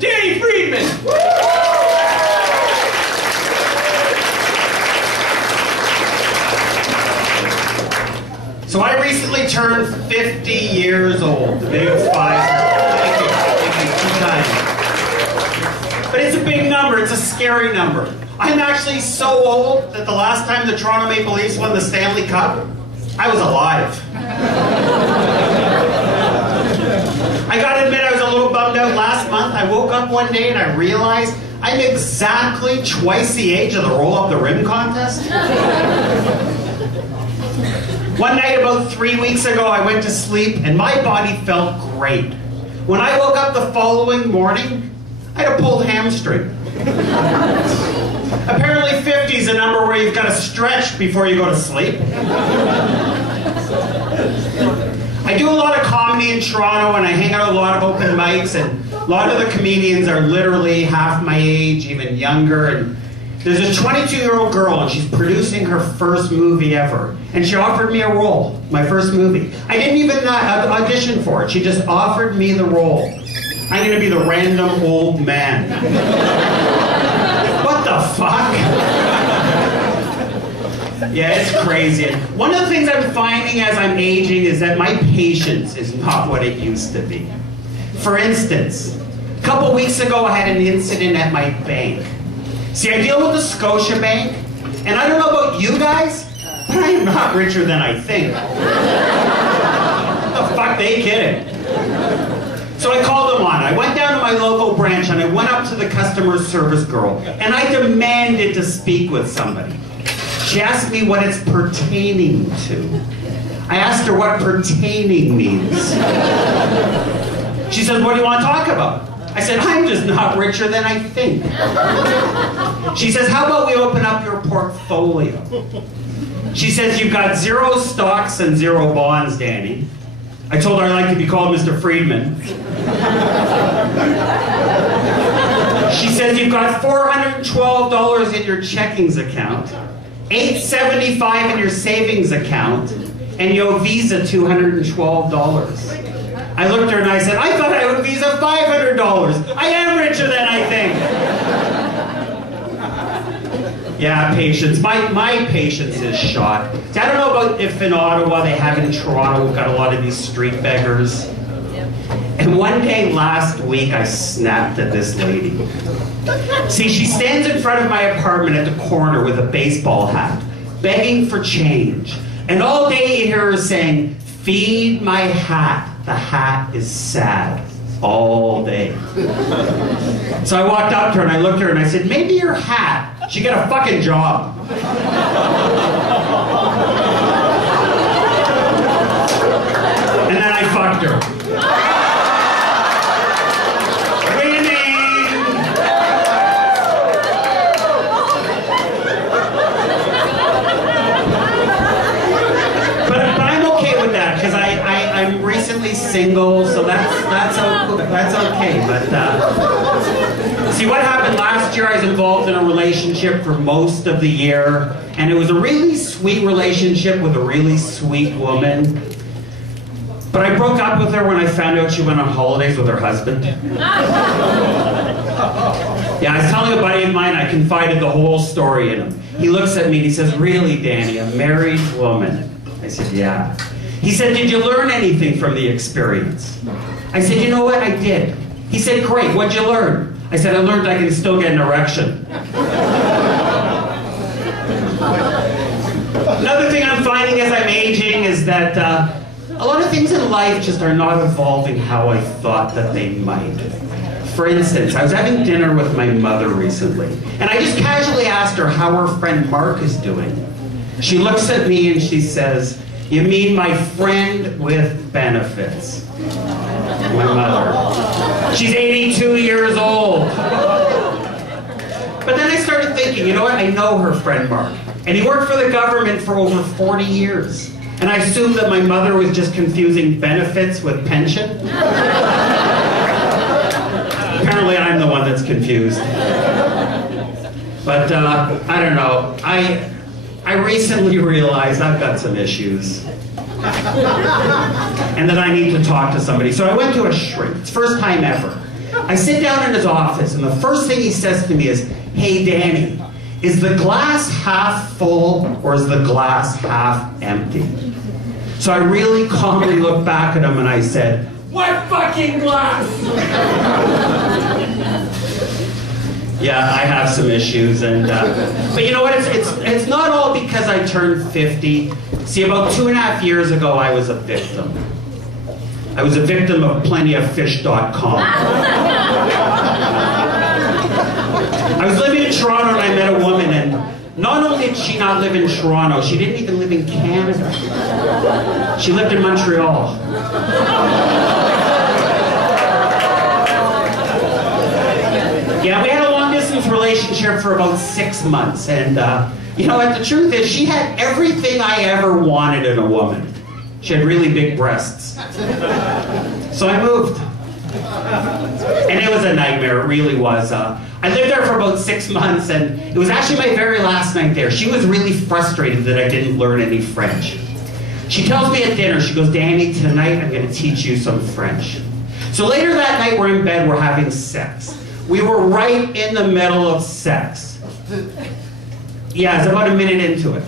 Danny Friedman! So I recently turned 50 years old. The big 5. Thank you 2 times. But it's a big number, it's a scary number. I'm actually so old that the last time the Toronto Maple Leafs won the Stanley Cup, I was alive. I gotta admit I was a little bummed out last month. I woke up one day and I realized I'm exactly twice the age of the Roll Up the Rim contest. One night about 3 weeks ago I went to sleep and my body felt great. When I woke up the following morning, I had a pulled hamstring. Apparently 50 is a number where you've got to stretch before you go to sleep. I do a lot of comedy in Toronto and I hang out at a lot of open mics, and a lot of the comedians are literally half my age, even younger. And there's a 22-year-old girl and she's producing her first movie ever. And she offered me a role, my first movie. I didn't even audition for it. She just offered me the role. I'm going to be the random old man. What the fuck? Yeah, it's crazy. And one of the things I'm finding as I'm aging is that my patience is not what it used to be. For instance, a couple weeks ago I had an incident at my bank. See, I deal with the Scotia Bank, and I don't know about you guys, but I am not richer than I think. What the fuck, they kidding? So I called them on. I went down to my local branch and I went up to the customer service girl and I demanded to speak with somebody. She asked me what it's pertaining to. I asked her what pertaining means. She said, what do you want to talk about? I said, I'm just not richer than I think. She says, how about we open up your portfolio? She says, you've got 0 stocks and 0 bonds, Danny. I told her I'd like to be called Mr. Friedman. She says, you've got $412 in your checkings account, $875 in your savings account, and your Visa $212. I looked at her and I said, I thought I would Visa $500. I am richer than I think. Yeah, patience. My patience is shot. See, I don't know about if in Ottawa they have in Toronto, we've got a lot of these street beggars. And one day last week I snapped at this lady. See, she stands in front of my apartment at the corner with a baseball hat, begging for change. And all day you hear her saying, feed my hat. The hat is sad. All day. So I walked up to her and I looked at her and I said, maybe your hat should get a fucking job. And then I fucked her. I'm recently single, so that's okay. But see, what happened last year? I was involved in a relationship for most of the year, and it was a really sweet relationship with a really sweet woman. But I broke up with her when I found out she went on holidays with her husband. Yeah, I was telling a buddy of mine, I confided the whole story in him. He looks at me and he says, "Really, Danny, a married woman?" I said, "Yeah." He said, "Did you learn anything from the experience?" I said, "You know what, I did." He said, "Great, what'd you learn?" I said, "I learned I can still get an erection." Another thing I'm finding as I'm aging is that a lot of things in life just are not evolving how I thought that they might. For instance, I was having dinner with my mother recently, and I just casually asked her how her friend Mark is doing. She looks at me and she says, "You mean my friend with benefits?" My mother. She's 82 years old. But then I started thinking, you know what? I know her friend Mark. And he worked for the government for over 40 years. And I assumed that my mother was just confusing benefits with pension. Apparently I'm the one that's confused. But I don't know. I recently realized I've got some issues. And that I need to talk to somebody. So I went to a shrink. It's first time ever. I sit down in his office, and the first thing he says to me is, "Hey, Danny, is the glass half full or is the glass half empty?" So I really calmly looked back at him and I said, "What fucking glass?" Yeah, I have some issues, and but you know what? It's not all because I turned 50. See, about 2.5 years ago, I was a victim. I was a victim of plentyoffish.com. I was living in Toronto and I met a woman, and not only did she not live in Toronto, she didn't even live in Canada. She lived in Montreal. Yeah, we had a long-distance relationship for about 6 months, and you know what, the truth is, she had everything I ever wanted in a woman. She had really big breasts. So I moved. And it was a nightmare, it really was. I lived there for about 6 months, and it was actually my very last night there. She was really frustrated that I didn't learn any French. She tells me at dinner, she goes, "Danny, tonight I'm going to teach you some French." So later that night, we're in bed, we're having sex. We were right in the middle of sex. Yeah, it's about a minute into it.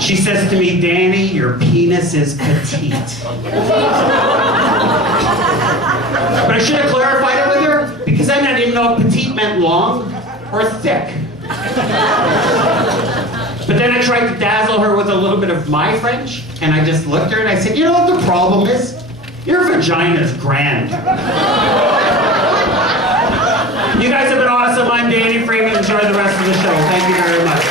She says to me, "Danny, your penis is petite." But I should have clarified it with her, because then I didn't know if petite meant long or thick. But then I tried to dazzle her with a little bit of my French, and I just looked at her and I said, "You know what the problem is? Your vagina's grand." You guys have been awesome. I'm Danny Freeman. Enjoy the rest of the show. Thank you very much.